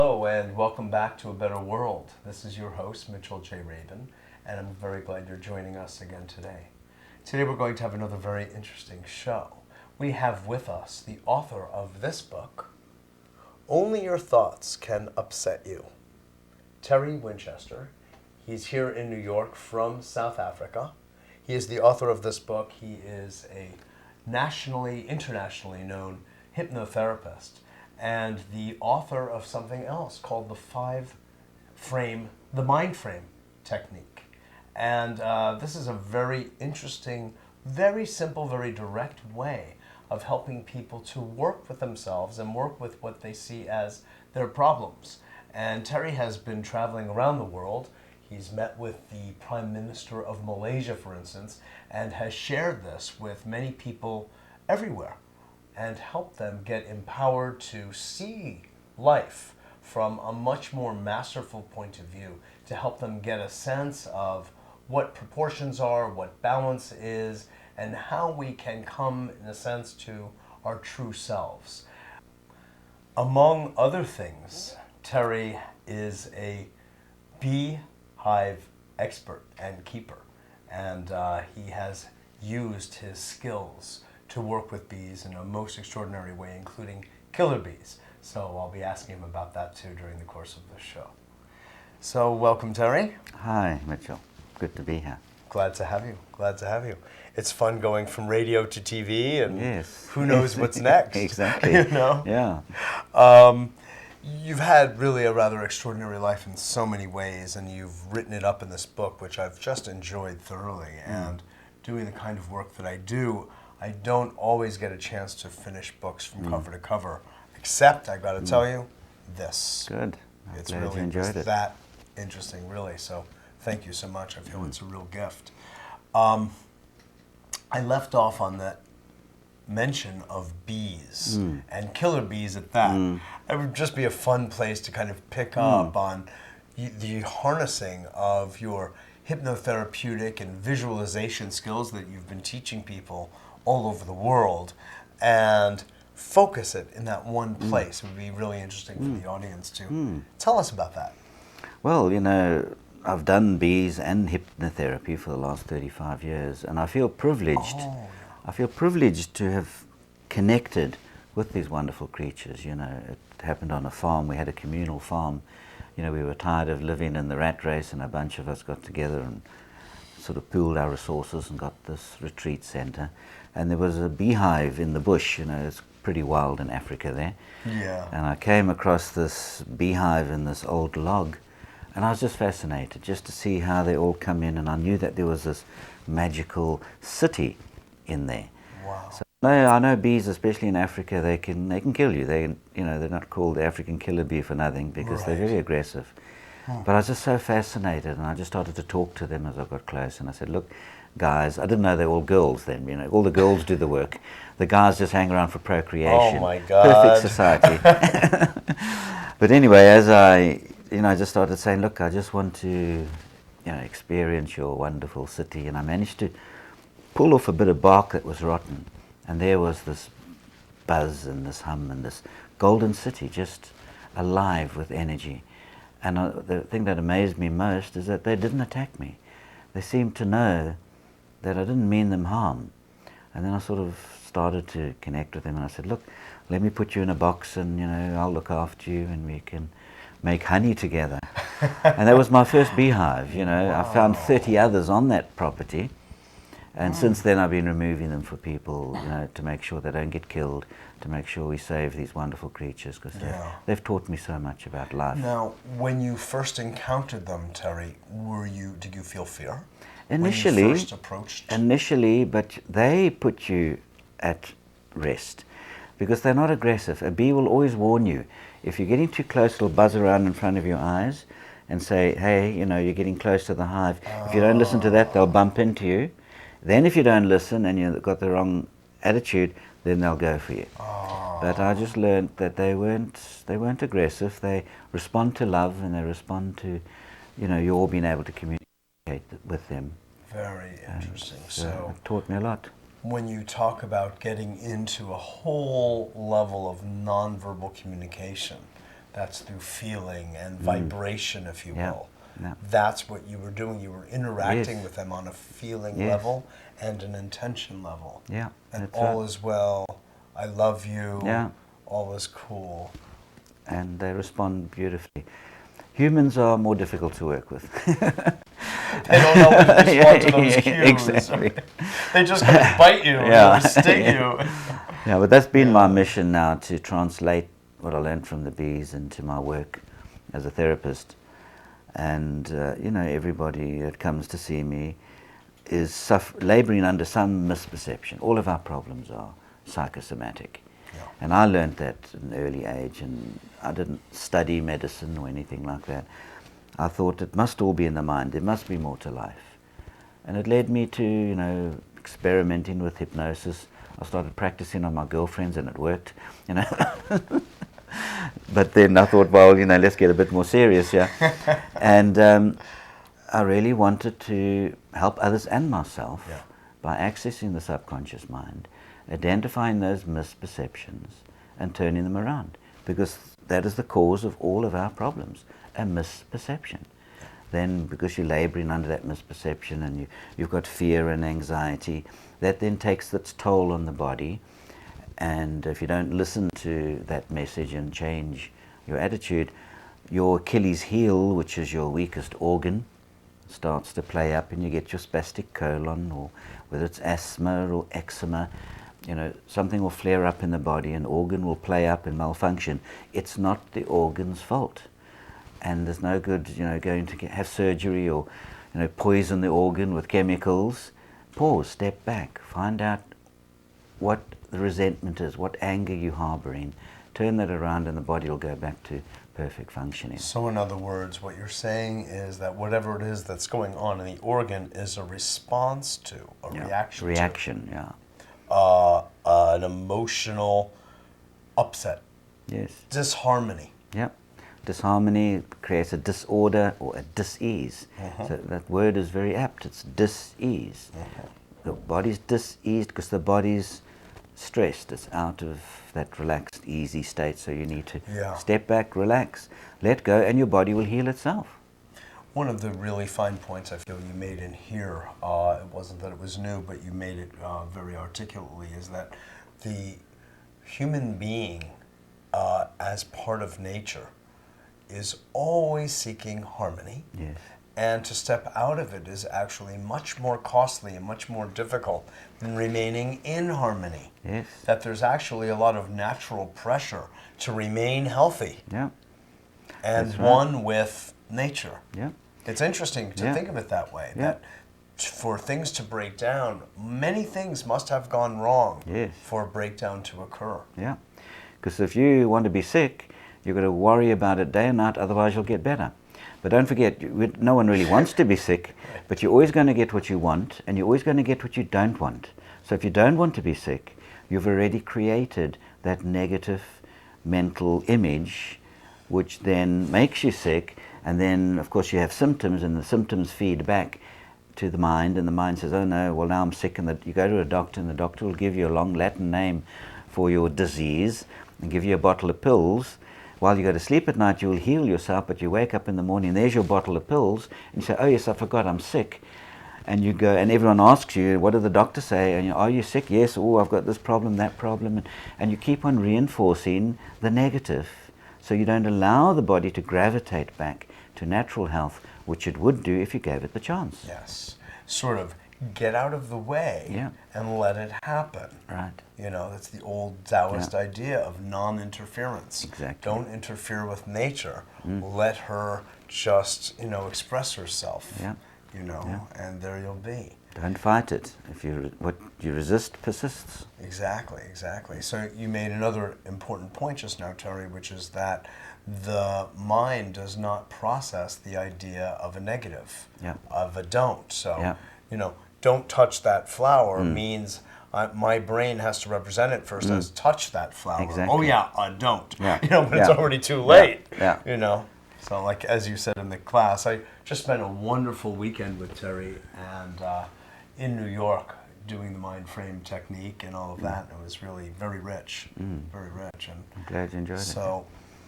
Hello and welcome back to A Better World. This is your host, Mitchell J. Rabin, and I'm very glad you're joining us again today. Today we're going to have another very interesting show. We have with us the author of this book, Only Your Thoughts Can Upset You, Terry Winchester. He's here in New York from South Africa. He is the author of this book. He is a internationally known hypnotherapist, and the author of something else called the mind frame technique. And this is a very interesting, very simple, very direct way of helping people to work with themselves and work with what they see as their problems. And Terry has been traveling around the world. He's met with the Prime Minister of Malaysia, for instance, and has shared this with many people everywhere and helped them get empowered to see life from a much more masterful point of view, to help them get a sense of what proportions are, what balance is, and how we can come, in a sense, to our true selves. Among other things, Terry is a beehive expert and keeper, and he has used his skills to work with bees in a most extraordinary way, including killer bees. So I'll be asking him about that too during the course of the show. So welcome, Terry. Hi, Mitchell. Good to be here. Glad to have you. Glad to have you. It's fun going from radio to TV, and Yes. who knows what's next. Exactly. You know? Yeah. You've had really a rather extraordinary life in so many ways, and you've written it up in this book, which I've just enjoyed thoroughly. And doing the kind of work that I do, I don't always get a chance to finish books from cover to cover, except, I got to tell you, this. Good. I'm It's glad really you enjoyed it. that interesting, really. So thank you so much. I feel it's a real gift. I left off on that mention of bees and killer bees at that. It would just be a fun place to kind of pick up on the harnessing of your hypnotherapeutic and visualization skills that you've been teaching people all over the world, and focus it in that one place. It would be really interesting for the audience to tell us about that. Well, I've done bees and hypnotherapy for the last 35 years, and I feel privileged. Oh. I feel privileged to have connected with these wonderful creatures. It happened on a farm. We had a communal farm. We were tired of living in the rat race, and a bunch of us got together and sort of pooled our resources and got this retreat center. And there was a beehive in the bush. It's pretty wild in Africa there. Yeah. And I came across this beehive in this old log, and I was just fascinated just to see how they all come in, and I knew that there was this magical city in there. Wow. So I know bees, especially in Africa, they can kill you. They're not called the African killer bee for nothing, because they're very aggressive. But I was just so fascinated, and I just started to talk to them as I got close, and I said, look, guys, I didn't know they were all girls then. All the girls do the work. The guys just hang around for procreation. Oh my God. Perfect society. But anyway, as I just started saying, look, I just want to experience your wonderful city, and I managed to pull off a bit of bark that was rotten, and there was this buzz and this hum and this golden city just alive with energy. And the thing that amazed me most is that they didn't attack me. They seemed to know that I didn't mean them harm. And then I sort of started to connect with them, and I said, look, let me put you in a box, and I'll look after you, and we can make honey together. And that was my first beehive. Wow. I found 30 others on that property. And since then I've been removing them for people, to make sure they don't get killed, to make sure we save these wonderful creatures, because they've taught me so much about life. Now, when you first encountered them, Terry, did you feel fear? Initially, when you first approached? Initially, but they put you at rest, because they're not aggressive. A bee will always warn you. If you're getting too close, it'll buzz around in front of your eyes and say, hey, you're getting close to the hive. If you don't listen to that, they'll bump into you. Then if you don't listen and you've got the wrong attitude, then they'll go for you. But I just learned that they weren't aggressive. They respond to love, and they respond to, you all being able to communicate with them. Very interesting. So it taught me a lot. When you talk about getting into a whole level of nonverbal communication, That's through feeling and vibration, if you Yeah. will. Yeah. That's what you were doing. You were interacting Yes. with them on a feeling Yes. level and an intention level. Yeah. And That's all right. is well. I love you. Yeah. All is cool. And they respond beautifully. Humans are more difficult to work with. They don't always respond to those cues. Exactly. They just come and bite you Yeah. or sting you. Yeah, but that's been my Yeah. mission now, to translate what I learned from the bees into my work as a therapist. And, everybody that comes to see me is laboring under some misperception. All of our problems are psychosomatic. Yeah. And I learned that at an early age, and I didn't study medicine or anything like that. I thought it must all be in the mind. There must be more to life. And it led me to, experimenting with hypnosis. I started practicing on my girlfriends, and it worked, But then I thought, well, let's get a bit more serious, yeah. And I really wanted to help others and myself by accessing the subconscious mind, identifying those misperceptions and turning them around, because that is the cause of all of our problems, a misperception. Then because you're laboring under that misperception and you've got fear and anxiety, that then takes its toll on the body. And if you don't listen to that message and change your attitude, your Achilles heel, which is your weakest organ, starts to play up, and you get your spastic colon, or whether it's asthma or eczema, something will flare up in the body, an organ will play up and malfunction. It's not the organ's fault. And there's no good, going to have surgery or, poison the organ with chemicals. Pause, step back, find out what the resentment is, what anger you're harboring. Turn that around, and the body will go back to perfect functioning. So in other words, what you're saying is that whatever it is that's going on in the organ is a response to, a reaction to. Reaction, yeah. An emotional upset. Yes. Disharmony. Yep. Disharmony creates a disorder or a dis-ease. So that word is very apt. It's dis-ease. The body's dis-eased because the body's stressed. It's out of that relaxed, easy state. So you need to step back, relax, let go, and your body will heal itself. One of the really fine points I feel you made in here, it wasn't that it was new, but you made it very articulately, is that the human being, as part of nature, is always seeking harmony. Yes. And to step out of it is actually much more costly and much more difficult than remaining in harmony. Yes. That there's actually a lot of natural pressure to remain healthy. Yeah. And That's right. one with nature. Yeah. It's interesting to think of it that way. Yeah. That for things to break down, many things must have gone wrong for a breakdown to occur. Yeah. Because if you want to be sick, you've got to worry about it day and night, otherwise you'll get better. But don't forget, no one really wants to be sick, but you're always going to get what you want, and you're always going to get what you don't want. So if you don't want to be sick, you've already created that negative mental image, which then makes you sick, and then, of course, you have symptoms, and the symptoms feed back to the mind, and the mind says, oh no, well now I'm sick, and you go to a doctor, and the doctor will give you a long Latin name for your disease, and give you a bottle of pills. While you go to sleep at night, you'll heal yourself, but you wake up in the morning, there's your bottle of pills, and you say, oh yes, I forgot, I'm sick. And you go, and everyone asks you, what did the doctor say? And are you sick? Yes. Oh, I've got this problem, that problem. And you keep on reinforcing the negative, so you don't allow the body to gravitate back to natural health, which it would do if you gave it the chance. Yes. Sort of get out of the way and let it happen. Right. That's the old Taoist idea of non-interference. Exactly. Don't interfere with nature. Let her just, express herself. Yeah. And there you'll be. Don't fight it. What you resist persists. Exactly. So you made another important point just now, Terry, which is that the mind does not process the idea of a negative, of a don't. So, don't touch that flower means my brain has to represent it first as touch that flower. Exactly. Oh yeah, don't. Yeah. But it's already too late. Yeah. So like as you said in the class, I just spent a wonderful weekend with Terry and in New York doing the mind frame technique and all of that. It was really very rich, very rich. And I'm glad you enjoyed it. so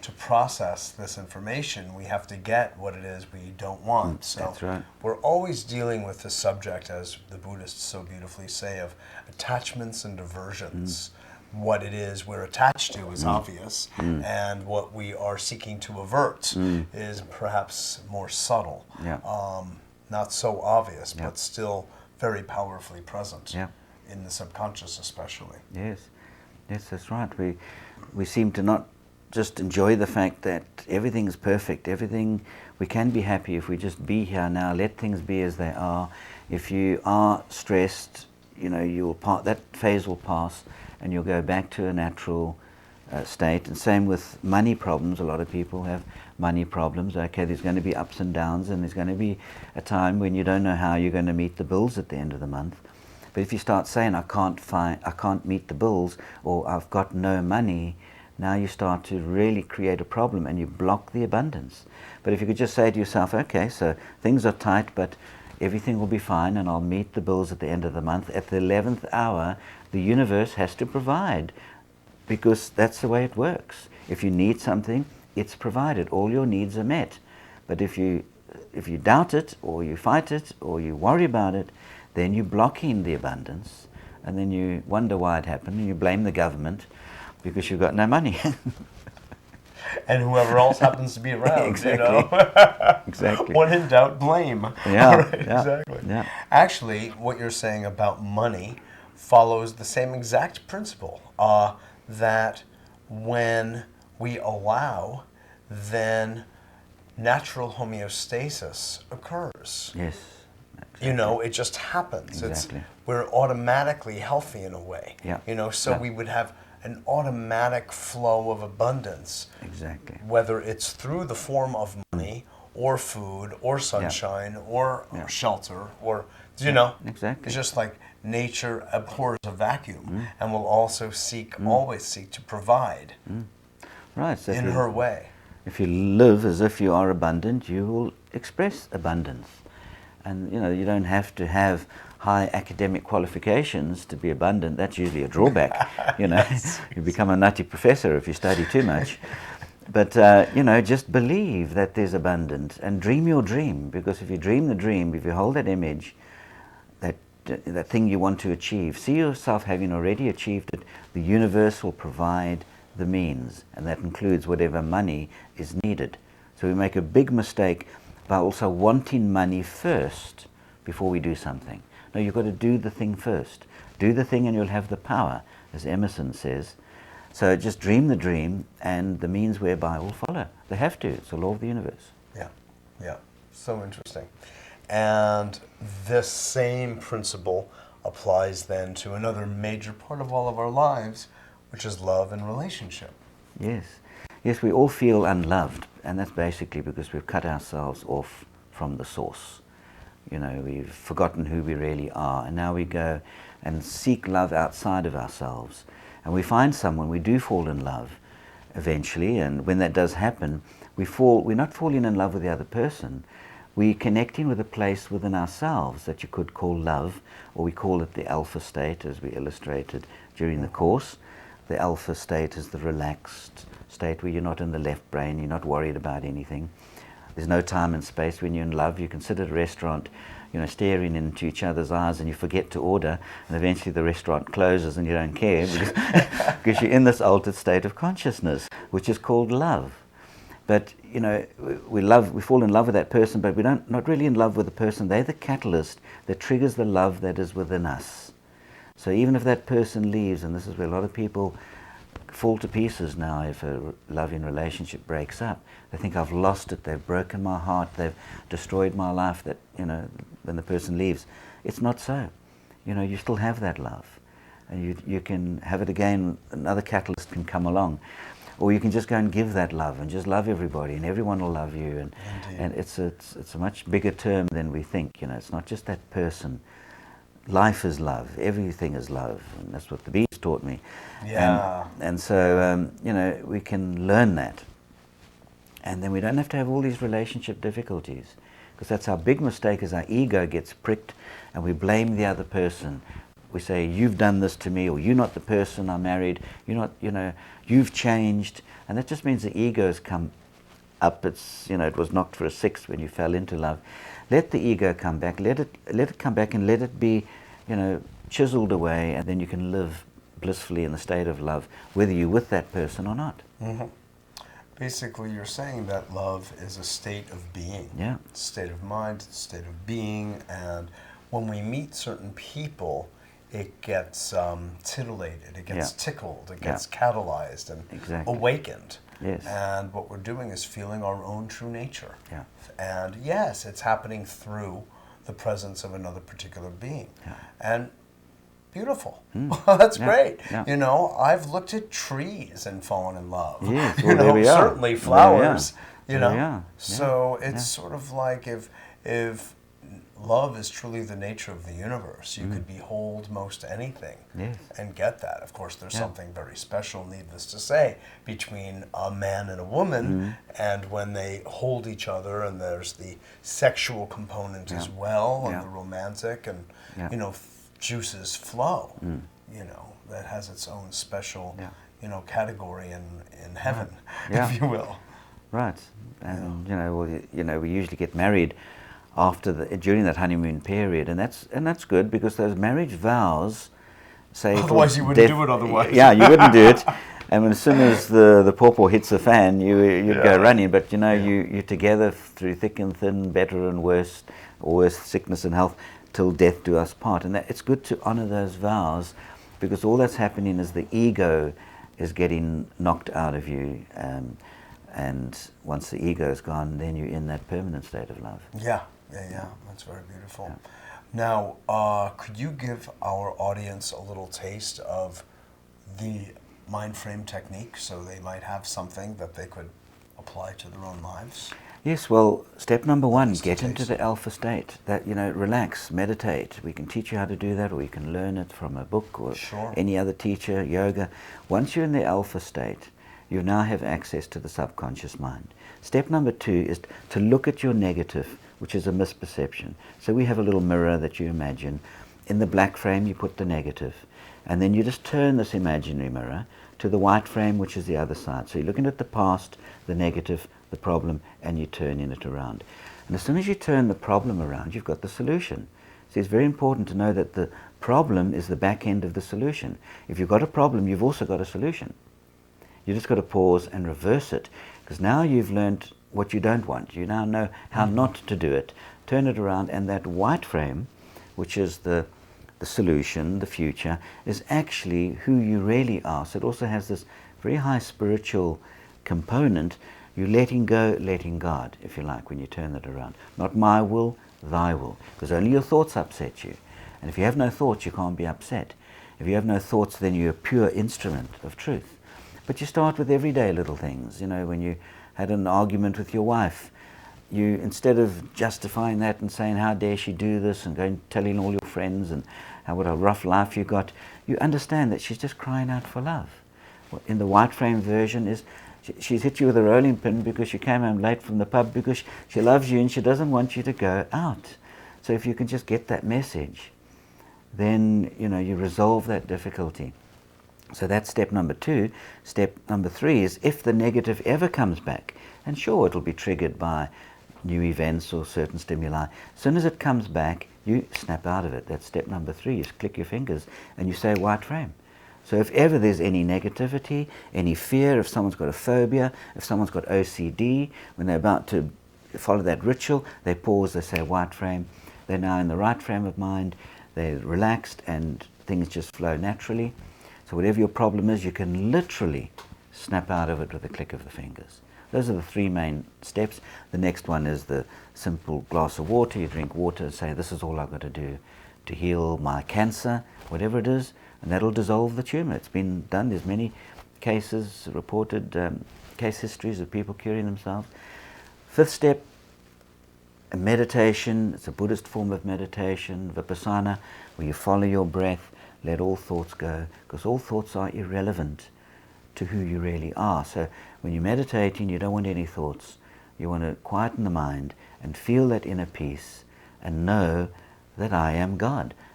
to process this information, we have to get what it is we don't want. So that's right. we're always dealing with the subject, as the Buddhists so beautifully say, of attachments and aversions. What it is we're attached to is obvious, and what we are seeking to avert is perhaps more subtle, Yeah. not so obvious, but still very powerfully present Yeah. in the subconscious especially. Yes, yes, that's right. We seem to not just enjoy the fact that everything is perfect. Everything, we can be happy if we just be here now. Let things be as they are. If you are stressed, that phase will pass, and you'll go back to a natural state. And same with money problems. A lot of people have money problems. Okay, there's going to be ups and downs, and there's going to be a time when you don't know how you're going to meet the bills at the end of the month. But if you start saying, I can't meet the bills, or I've got no money, now you start to really create a problem, and you block the abundance. But if you could just say to yourself, okay, so things are tight, but everything will be fine, and I'll meet the bills at the end of the month. At the 11th hour, the universe has to provide, because that's the way it works. If you need something, it's provided. All your needs are met. But if you doubt it, or you fight it, or you worry about it, then you block in the abundance, and then you wonder why it happened, and you blame the government because you've got no money. And whoever else happens to be around, Exactly. Exactly. When in doubt, blame. Yeah, Right, yeah, exactly. yeah. Actually, what you're saying about money follows the same exact principle, that when we allow, then natural homeostasis occurs. Yes. It just happens. Exactly. We're automatically healthy in a way. Yeah. So Yeah. we would have an automatic flow of abundance. Exactly. Whether it's through the form of money or food or sunshine or shelter or, Exactly. it's just like nature abhors a vacuum and will also always seek to provide Right. So in her way. if you live as if you are abundant, you will express abundance. And you don't have to have high academic qualifications to be abundant. That's usually a drawback. You become a nutty professor if you study too much. But just believe that there's abundance and dream your dream. Because if you dream the dream, if you hold that image, that thing you want to achieve, see yourself having already achieved it. The universe will provide the means, and that includes whatever money is needed. So we make a big mistake by also wanting money first before we do something. No, you've got to do the thing first. Do the thing and you'll have the power, as Emerson says. So just dream the dream, and the means whereby will follow. They have to. It's the law of the universe. Yeah. So interesting. And this same principle applies then to another major part of all of our lives, which is love and relationship. Yes. Yes, we all feel unloved, and that's basically because we've cut ourselves off from the source. We've forgotten who we really are, and now we go and seek love outside of ourselves. And we find someone, we do fall in love eventually, and when that does happen, we're not falling in love with the other person. We're connecting with a place within ourselves that you could call love, or we call it the alpha state, as we illustrated during the course. The alpha state is the relaxed state where you're not in the left brain, you're not worried about anything. There's no time and space. When you're in love, you can sit at a restaurant, staring into each other's eyes, and you forget to order, and eventually the restaurant closes and you don't care because you're in this altered state of consciousness, which is called love. But we fall in love with that person, but we're not really in love with the person. They're the catalyst that triggers the love that is within us. So even if that person leaves, and this is where a lot of people fall to pieces now if a loving relationship breaks up, they think, I've lost it, they've broken my heart, they've destroyed my life, that when the person leaves. It's not so. You still have that love, and you can have it again. Another catalyst can come along, or you can just go and give that love and just love everybody, and everyone will love you. And it's a much bigger term than we think. It's not just that person. Life is love. Everything is love, and that's what the bees taught me. Yeah. And so we can learn that, and then we don't have to have all these relationship difficulties, because that's our big mistake. Is our ego gets pricked, and we blame the other person. we say, you've done this to me, or you're not the person I married, you're not, you've changed. And that just means the ego's come up. It's, it was knocked for a six when you fell into love. Let the ego come back, let it come back, and let it be, chiseled away, and then you can live blissfully in the state of love, whether you're with that person or not. Mm-hmm. Basically, you're saying that love is a state of being, state of mind, state of being, and when we meet certain people, it gets titillated, it gets tickled, it gets catalyzed and awakened. Yes. And what we're doing is feeling our own true nature. Yeah. And yes, it's happening through the presence of another particular being. Yeah. And beautiful. That's great. Yeah. I've looked at trees and fallen in love. Yes, well, there we are. Certainly flowers. Yeah. So it's sort of like if love is truly the nature of the universe, you could behold most anything and get that. Of course, there's something very special, needless to say, between a man and a woman, and when they hold each other, and there's the sexual component as well, and the romantic, and juices flow. That has its own special category in heaven, if you will. Right. And we usually get married during that honeymoon period, and that's good, because those marriage vows say, otherwise you wouldn't do it otherwise. Yeah, you wouldn't do it. And as soon as the pawpaw hits the fan, you'd go running. But you're together through thick and thin, better and worse, or worse, sickness and health, till death do us part. And it's good to honor those vows, because all that's happening is the ego is getting knocked out of you. And once the ego is gone, then you're in that permanent state of love. Yeah. That's very beautiful. Yeah. Now, could you give our audience a little taste of the mind frame technique, so they might have something that they could apply to their own lives? Yes, well, step number one, get into the alpha state. That, relax, meditate. We can teach you how to do that, or you can learn it from a book or any other teacher, yoga. Once you're in the alpha state, you now have access to the subconscious mind. Step number two is to look at your negative, which is a misperception. So we have a little mirror that you imagine. In the black frame, you put the negative. And then you just turn this imaginary mirror to the white frame, which is the other side. So you're looking at the past, the negative, the problem, and you're turning it around. And as soon as you turn the problem around, you've got the solution. So it's very important to know that the problem is the back end of the solution. If you've got a problem, you've also got a solution. You just got to pause and reverse it, because now you've learned what you don't want. You now know how not to do it. Turn it around, and that white frame, which is the solution, the future, is actually who you really are. So it also has this very high spiritual component. You're letting go, letting God, if you like, when you turn that around. Not my will, thy will, because only your thoughts upset you. And if you have no thoughts, you can't be upset. If you have no thoughts, then you're a pure instrument of truth. But you start with everyday little things. When you had an argument with your wife, you, instead of justifying that and saying, how dare she do this, and going telling all your friends and what a rough life you got, you understand that she's just crying out for love. In the white frame version is, she's hit you with a rolling pin because you came home late from the pub, because she loves you and she doesn't want you to go out. So if you can just get that message, then you resolve that difficulty. So that's step number two. Step number three is, if the negative ever comes back, and sure, it'll be triggered by new events or certain stimuli. As soon as it comes back, you snap out of it. That's step number three. You click your fingers and you say white frame. So if ever there's any negativity, any fear, if someone's got a phobia, if someone's got OCD, when they're about to follow that ritual, they pause, they say white frame. They're now in the right frame of mind. They're relaxed and things just flow naturally. So whatever your problem is, you can literally snap out of it with a click of the fingers. Those are the three main steps. The next one is the simple glass of water. You drink water and say, this is all I've got to do to heal my cancer, whatever it is, and that'll dissolve the tumor. It's been done. There's many cases, reported case histories of people curing themselves. Fifth step, a meditation. It's a Buddhist form of meditation, vipassana, where you follow your breath, let all thoughts go, because all thoughts are irrelevant to who you really are. So when you're meditating, you don't want any thoughts. You want to quieten the mind and feel that inner peace and know that I am God.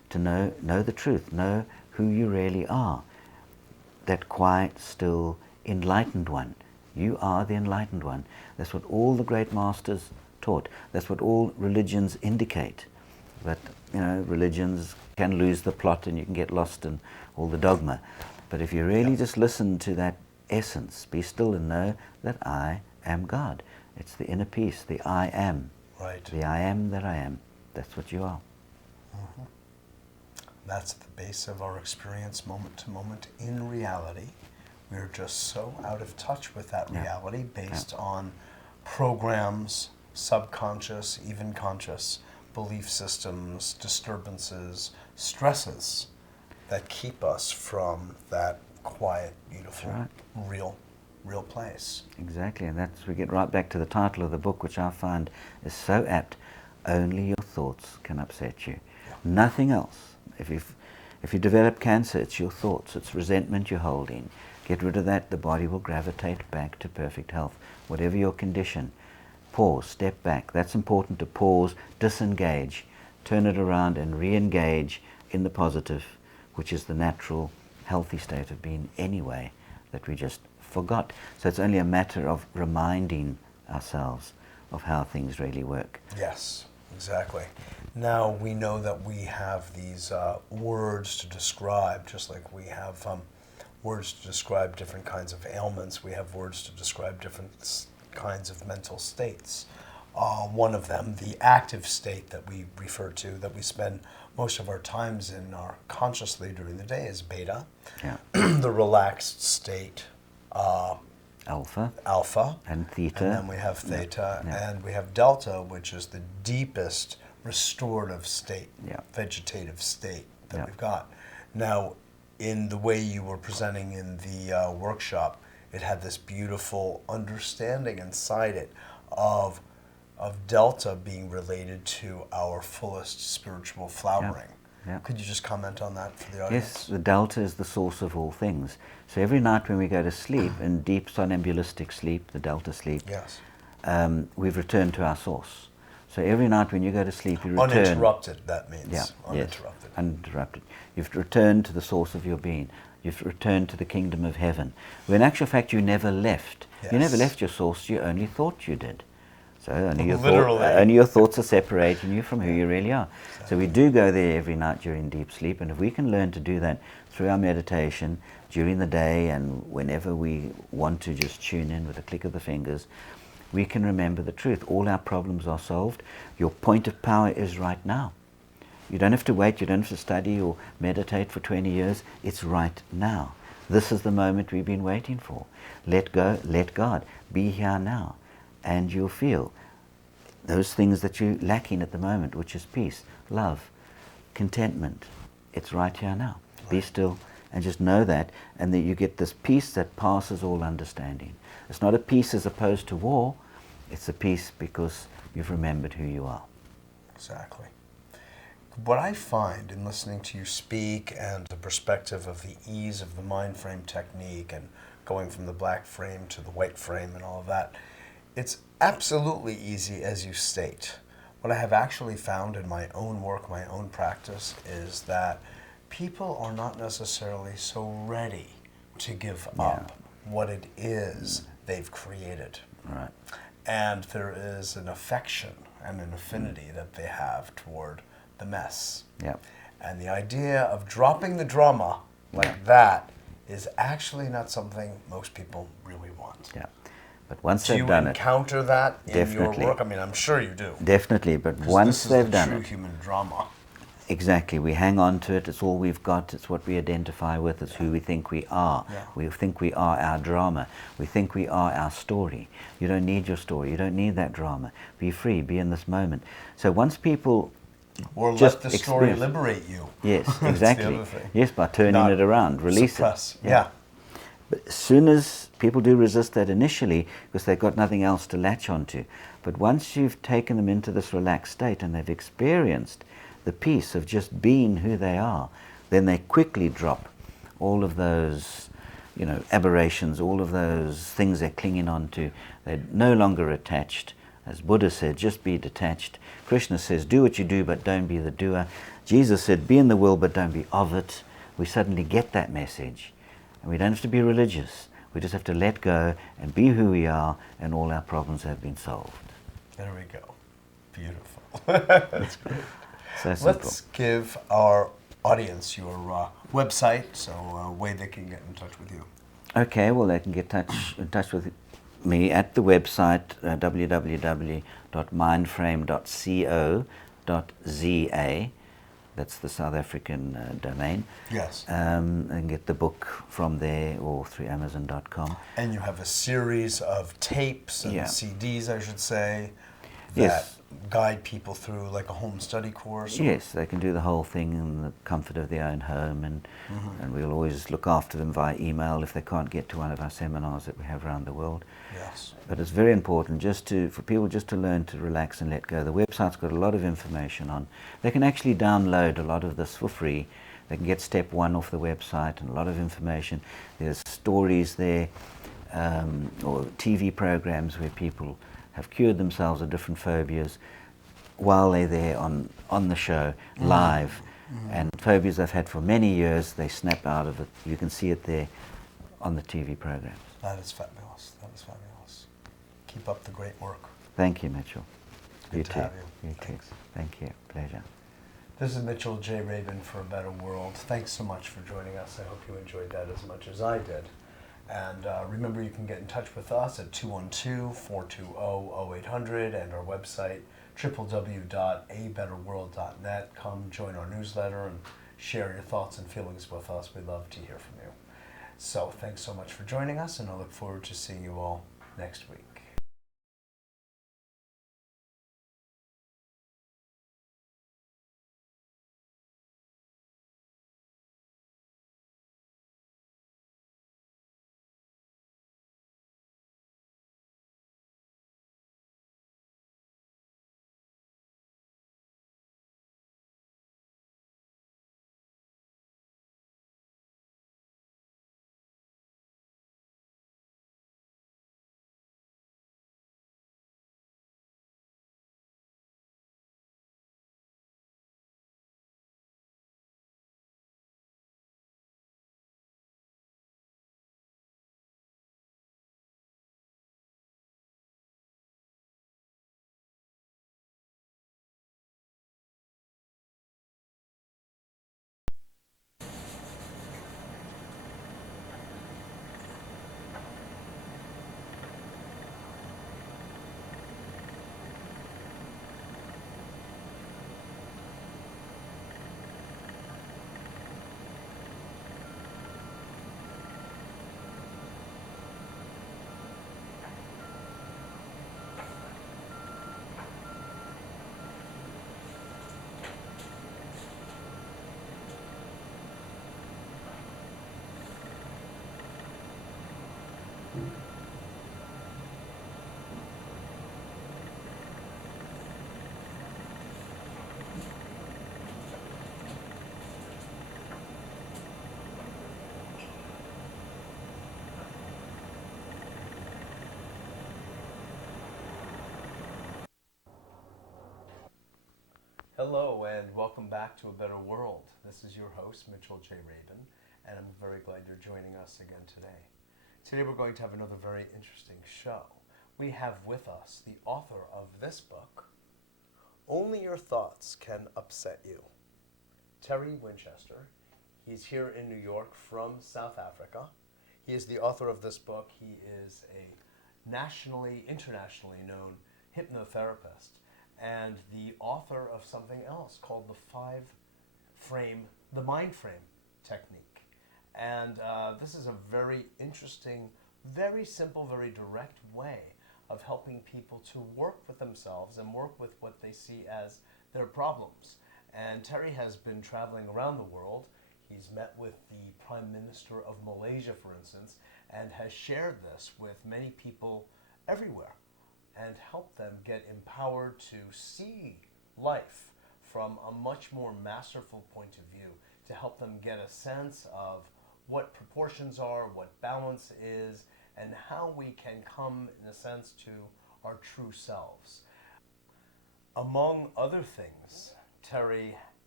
to know the truth, know who you really are. That quiet, still, enlightened one. You are the enlightened one. That's what all the great masters taught. That's what all religions indicate. But, religions can lose the plot and you can get lost in all the dogma. But if you really just listen to that essence, be still and know that I am God. It's the inner peace, the I am. Right. The I am that I am. That's what you are. Mm-hmm. That's the base of our experience moment to moment in reality. We're just so out of touch with that reality based on programs, subconscious, even conscious, belief systems, disturbances, stresses that keep us from that quiet, beautiful, real place. Exactly, and we get right back to the title of the book, which I find is so apt. Only your thoughts can upset you. Yeah. Nothing else. If you develop cancer, it's your thoughts, it's resentment you're holding. Get rid of that, the body will gravitate back to perfect health. Whatever your condition, pause, step back. That's important, to pause, disengage, turn it around and re-engage in the positive, which is the natural, healthy state of being anyway, that we just forgot. So it's only a matter of reminding ourselves of how things really work. Yes, exactly. Now we know that we have these words to describe, just like we have words to describe different kinds of ailments. We have words to describe different kinds of mental states. One of them, the active state that we refer to, that we spend most of our times in consciously during the day, is beta. Yeah. The relaxed state, Alpha. And theta. And then we have theta. Yeah. And we have delta, which is the deepest restorative state, vegetative state that we've got. Now, in the way you were presenting in the workshop, it had this beautiful understanding inside it of delta being related to our fullest spiritual flowering. Yeah. Could you just comment on that for the audience? Yes, the delta is the source of all things. So every night when we go to sleep, in deep somnambulistic sleep, the delta sleep, we've returned to our source. So every night when you go to sleep, you return. Uninterrupted, that means. Yeah, uninterrupted. Yes, uninterrupted. You've returned to the source of your being. You've returned to the kingdom of heaven. When in actual fact you never left. Yes. You never left your source, you only thought you did. So only your thoughts are separating you from who you really are. Exactly. So we do go there every night during deep sleep, and if we can learn to do that through our meditation, during the day and whenever we want to just tune in with a click of the fingers, we can remember the truth. All our problems are solved. Your point of power is right now. You don't have to wait, you don't have to study or meditate for 20 years. It's right now. This is the moment we've been waiting for. Let go, let God. Be here now. And you'll feel those things that you're lacking at the moment, which is peace, love, contentment. It's right here now. Right. Be still and just know that, and that you get this peace that passes all understanding. It's not a peace as opposed to war. It's a peace because you've remembered who you are. Exactly. What I find in listening to you speak and the perspective of the ease of the mind frame technique and going from the black frame to the white frame and all of that, it's absolutely easy as you state. What I have actually found in my own work, my own practice, is that people are not necessarily so ready to give up what it is they've created. Right. And there is an affection and an affinity that they have toward the mess. Yeah. And the idea of dropping the drama like that is actually not something most people really want. Yeah. But once they've done it... Do you encounter that in your work? I mean, I'm sure you do. Definitely, but once they've done it... This is the true human drama. Exactly. We hang on to it. It's all we've got. It's what we identify with. It's who we think we are. Yeah. We think we are our drama. We think we are our story. You don't need your story. You don't need that drama. Be free. Be in this moment. So once people... Or let the story liberate you. Yes, exactly. Yes, by turning it around. Release suppress. it. Yeah. But as soon as people do resist that initially, because they've got nothing else to latch onto, but once you've taken them into this relaxed state and they've experienced the peace of just being who they are, then they quickly drop all of those, aberrations, all of those things they're clinging on to. They're no longer attached. As Buddha said, just be detached. Krishna says, do what you do, but don't be the doer. Jesus said, be in the world but don't be of it. We suddenly get that message. And we don't have to be religious. We just have to let go and be who we are, and all our problems have been solved. There we go. Beautiful. That's great. So simple. Let's give our audience your website so a way they can get in touch with you. Okay, well, they can get in touch with me at the website www.mindframe.co.za. That's the South African domain. Yes. And get the book from there or through Amazon.com. And you have a series of tapes and CDs, I should say, that guide people through like a home study course? Yes, they can do the whole thing in the comfort of their own home, and we'll always look after them via email if they can't get to one of our seminars that we have around the world. Yes. But it's very important for people just to learn to relax and let go. The website's got a lot of information on. They can actually download a lot of this for free. They can get step 1 off the website, and a lot of information. There's stories there, or TV programs where people have cured themselves of different phobias while they're there on the show, live. And phobias they've had for many years, they snap out of it. You can see it there on the TV programs. That is fabulous. That is fabulous. Keep up the great work. Thank you, Mitchell. Good to have you. You too. Thank you. Pleasure. This is Mitchell J. Rabin for A Better World. Thanks so much for joining us. I hope you enjoyed that as much as I did. And remember, you can get in touch with us at 212-420-0800 and our website, www.abetterworld.net. Come join our newsletter and share your thoughts and feelings with us. We'd love to hear from you. So thanks so much for joining us, and I look forward to seeing you all next week. Hello and welcome back to A Better World. This is your host, Mitchell J. Rabin, and I'm very glad you're joining us again today. Today we're going to have another very interesting show. We have with us the author of this book, Only Your Thoughts Can Upset You, Terry Winchester. He's here in New York from South Africa. He is the author of this book. He is a internationally known hypnotherapist, and the author of something else called the mind frame technique. And this is a very interesting, very simple, very direct way of helping people to work with themselves and work with what they see as their problems. And Terry has been traveling around the world. He's met with the Prime Minister of Malaysia, for instance, and has shared this with many people everywhere, and help them get empowered to see life from a much more masterful point of view, to help them get a sense of what proportions are, what balance is, and how we can come, in a sense, to our true selves. Among other things, Terry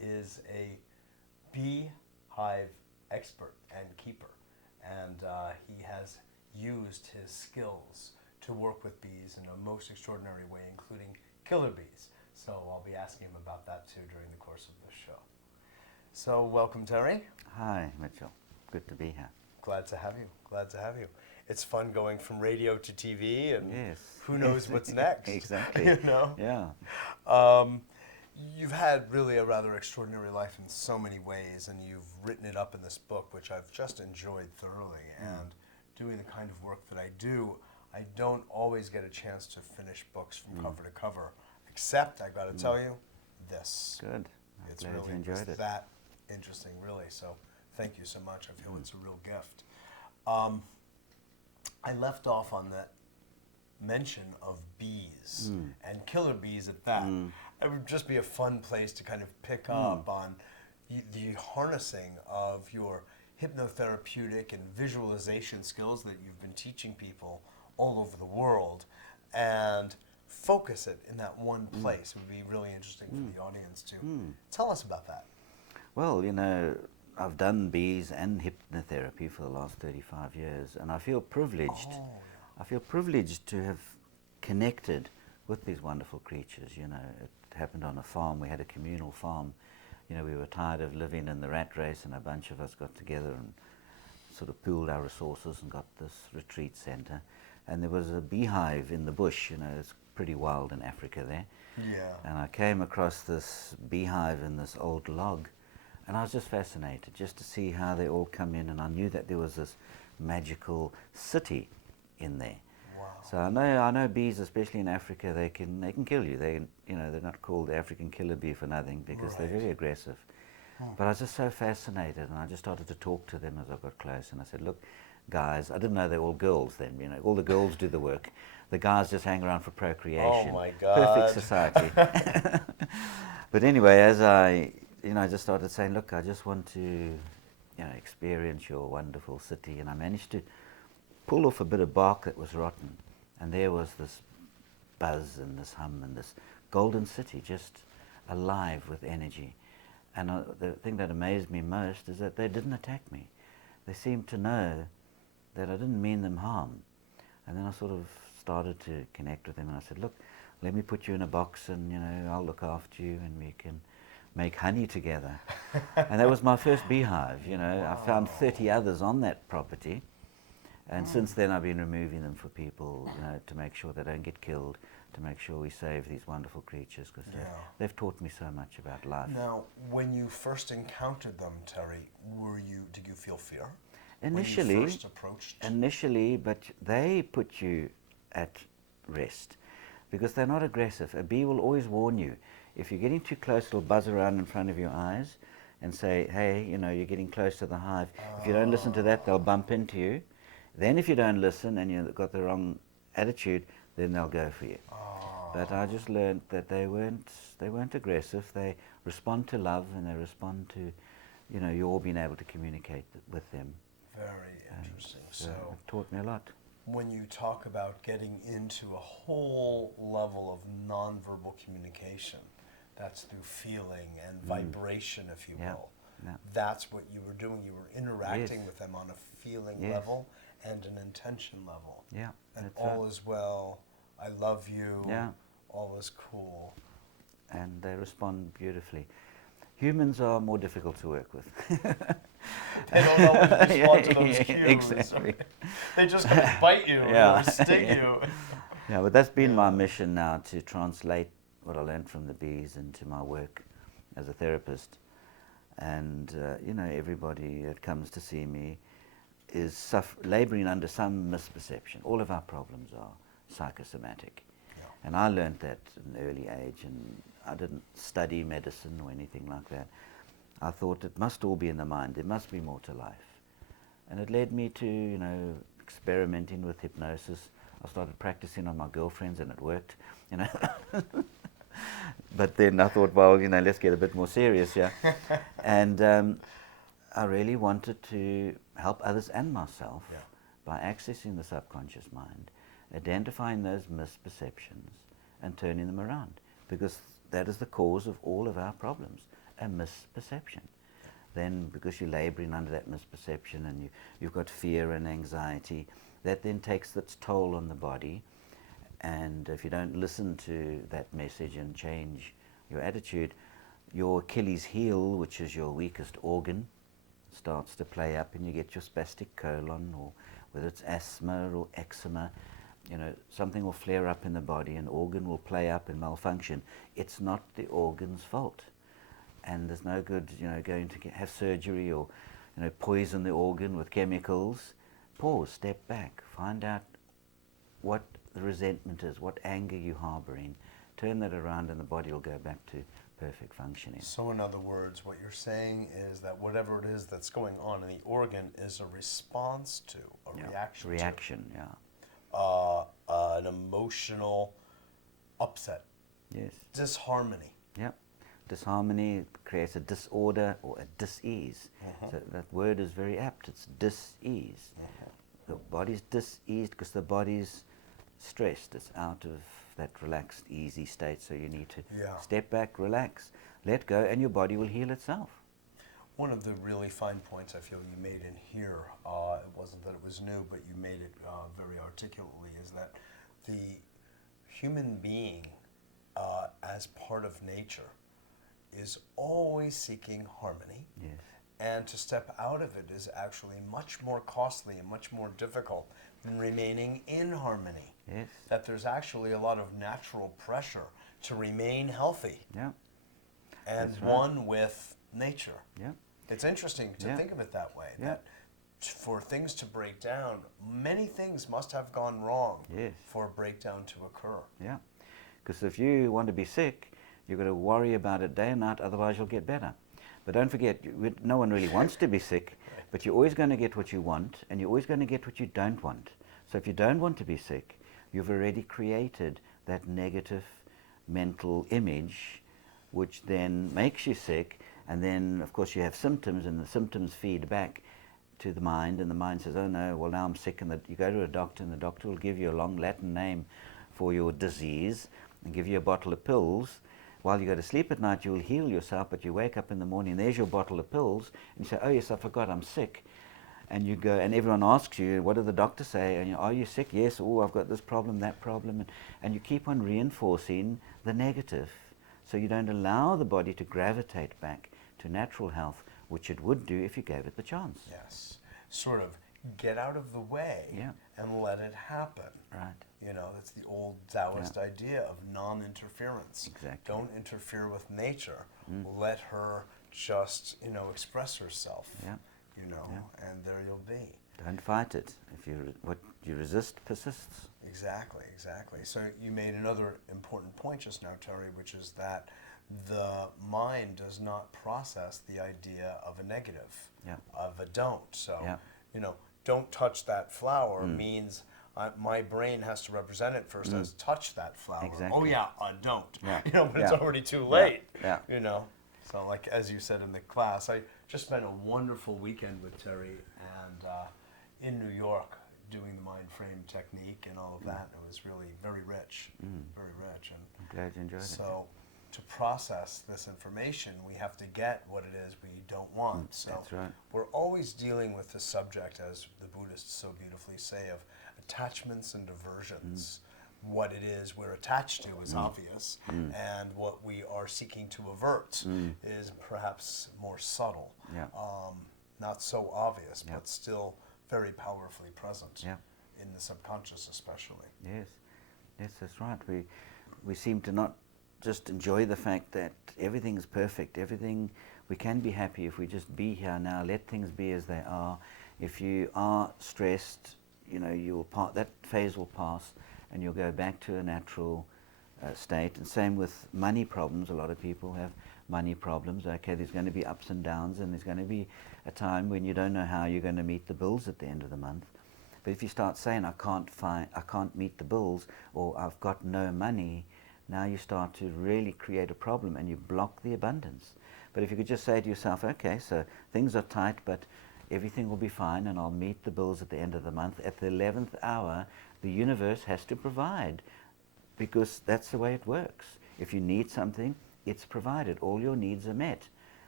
is a beehive expert and keeper, and he has used his skills to work with bees in a most extraordinary way, including killer bees. So I'll be asking him about that too during the course of the show. So welcome, Terry. Hi, Mitchell. Good to be here. Glad to have you. Glad to have you. It's fun going from radio to TV, and Yes. who knows what's next. Exactly. You know? Yeah. You've had really a rather extraordinary life in so many ways, and you've written it up in this book, which I've just enjoyed thoroughly. And doing the kind of work that I do, I don't always get a chance to finish books from cover to cover, except, I got to tell you, this. Good. I'm It's glad really you enjoyed it. that interesting, really. So thank you so much. I feel it's a real gift. I left off on that mention of bees and killer bees at that. It would just be a fun place to kind of pick up on the harnessing of your hypnotherapeutic and visualization skills that you've been teaching people all over the world and focus it in that one place. It would be really interesting for the audience to tell us about that. Well, I've done bees and hypnotherapy for the last 35 years, and I feel privileged. Oh. I feel privileged to have connected with these wonderful creatures. It happened on a farm. We had a communal farm. We were tired of living in the rat race, and a bunch of us got together and sort of pooled our resources and got this retreat center. And there was a beehive in the bush. It's pretty wild in Africa there. Yeah. And I came across this beehive in this old log, and I was just fascinated just to see how they all come in, and I knew that there was this magical city in there. Wow. So I know bees, especially in Africa, they can kill you. They're not called the African killer bee for nothing because they're very aggressive. But I was just so fascinated, and I just started to talk to them as I got close, and I said, look, guys, I didn't know they're all girls then, all the girls do the work. The guys just hang around for procreation. Oh my God. Perfect society. But anyway, as I just started saying, look, I just want to, experience your wonderful city, and I managed to pull off a bit of bark that was rotten, and there was this buzz and this hum and this golden city just alive with energy. And the thing that amazed me most is that they didn't attack me. They seemed to know that I didn't mean them harm. And then I sort of started to connect with them, and I said, look, let me put you in a box, and I'll look after you, and we can make honey together. And that was my first beehive. I found 30 others on that property, and since then I've been removing them for people, to make sure they don't get killed, to make sure we save these wonderful creatures, because they've taught me so much about life. Now, when you first encountered them, Terry, did you feel fear? Initially, when you first approached? Initially, but they put you at rest because they're not aggressive. A bee will always warn you. If you're getting too close, it'll buzz around in front of your eyes and say, hey, you're getting close to the hive. If you don't listen to that, they'll bump into you. Then if you don't listen and you've got the wrong attitude, then they'll go for you. But I just learned that they weren't aggressive. They respond to love, and they respond to, you all being able to communicate with them. Very interesting. So it taught me a lot. When you talk about getting into a whole level of nonverbal communication, that's through feeling and vibration, if you will. Yeah. That's what you were doing. You were interacting with them on a feeling level and an intention level. Yeah. And all is well, I love you, all is cool. And they respond beautifully. Humans are more difficult to work with. They don't always respond to those cues. Exactly. They just kind of bite you or sting you. Yeah, but that's been my mission now, to translate what I learned from the bees into my work as a therapist. And, everybody that comes to see me is laboring under some misperception. All of our problems are psychosomatic. Yeah. And I learned that at an early age, and I didn't study medicine or anything like that. I thought it must all be in the mind. There must be more to life. And it led me to, experimenting with hypnosis. I started practicing on my girlfriends, and it worked, But then I thought, well, let's get a bit more serious, And I really wanted to help others and myself by accessing the subconscious mind, identifying those misperceptions and turning them around, because that is the cause of all of our problems. a misperception. Then because you're laboring under that misperception and you've got fear and anxiety, that then takes its toll on the body. And if you don't listen to that message and change your attitude, your Achilles heel, which is your weakest organ, starts to play up, and you get your spastic colon, or whether it's asthma or eczema, something will flare up in the body, an organ will play up and malfunction. It's not the organ's fault. And there's no good, going to have surgery or, poison the organ with chemicals. Pause, step back, find out what the resentment is, what anger you're harboring. Turn that around and the body will go back to perfect functioning. So in other words, what you're saying is that whatever it is that's going on in the organ is a response to, a reaction to. Reaction, yeah. An emotional upset. Yes. Disharmony. Yep. Disharmony creates a disorder or a dis-ease. So that word is very apt. It's dis-ease. The body's dis-eased because the body's stressed. It's out of that relaxed, easy state. So you need to step back, relax, let go, and your body will heal itself. One of the really fine points I feel you made in here, it wasn't that it was new, but you made it very articulately, is that the human being, as part of nature, is always seeking harmony. Yes. And to step out of it is actually much more costly and much more difficult than remaining in harmony. Yes. That there's actually a lot of natural pressure to remain healthy. Yeah. And That's right. one with nature. Yeah. It's interesting to think of it that way. Yeah. That for things to break down, many things must have gone wrong for a breakdown to occur. Yeah. Because if you want to be sick, you've got to worry about it day and night, otherwise you'll get better. But don't forget, no one really wants to be sick, but you're always going to get what you want, and you're always going to get what you don't want. So if you don't want to be sick, you've already created that negative mental image, which then makes you sick, and then, of course, you have symptoms, and the symptoms feed back to the mind, and the mind says, oh no, well now I'm sick, and you go to a doctor, and the doctor will give you a long Latin name for your disease, and give you a bottle of pills. While you go to sleep at night, you will heal yourself, but you wake up in the morning, there's your bottle of pills, and you say, oh yes, I forgot, I'm sick. And you go, and everyone asks you, what did the doctor say? And are you sick? Yes. Oh, I've got this problem, that problem. And you keep on reinforcing the negative. So you don't allow the body to gravitate back to natural health, which it would do if you gave it the chance. Yes. Sort of get out of the way and let it happen. Right. That's the old Taoist idea of non-interference. Exactly. Don't interfere with nature. Let her just, express herself. Yeah. And there you'll be. Don't fight it. What you resist persists. Exactly. So you made another important point just now, Terry, which is that the mind does not process the idea of a negative, of a don't. So, don't touch that flower means my brain has to represent it first as touch that flower. Exactly. Oh yeah, don't. Yeah. But it's already too late. Yeah. So like as you said in the class, I just spent a wonderful weekend with Terry and in New York doing the mind frame technique and all of that. It was really very rich, very rich. And I'm glad you enjoyed it. So to process this information, we have to get what it is we don't want. So that's right. We're always dealing with the subject, as the Buddhists so beautifully say, of attachments and aversions. What it is we're attached to is obvious, and what we are seeking to avert is perhaps more subtle, not so obvious, but still very powerfully present in the subconscious especially. Yes, that's right. We seem to not just enjoy the fact that everything's perfect, we can be happy if we just be here now, let things be as they are. If you are stressed, that phase will pass and you'll go back to a natural state. And same with money problems. A lot of people have money problems. Okay, there's going to be ups and downs, and there's going to be a time when you don't know how you're going to meet the bills at the end of the month. But if you start saying, I can't meet the bills, or I've got no money, now you start to really create a problem and you block the abundance. But if you could just say to yourself, okay, so things are tight, but everything will be fine and I'll meet the bills at the end of the month. At the 11th hour, the universe has to provide, because that's the way it works. If you need something, it's provided. All your needs are met.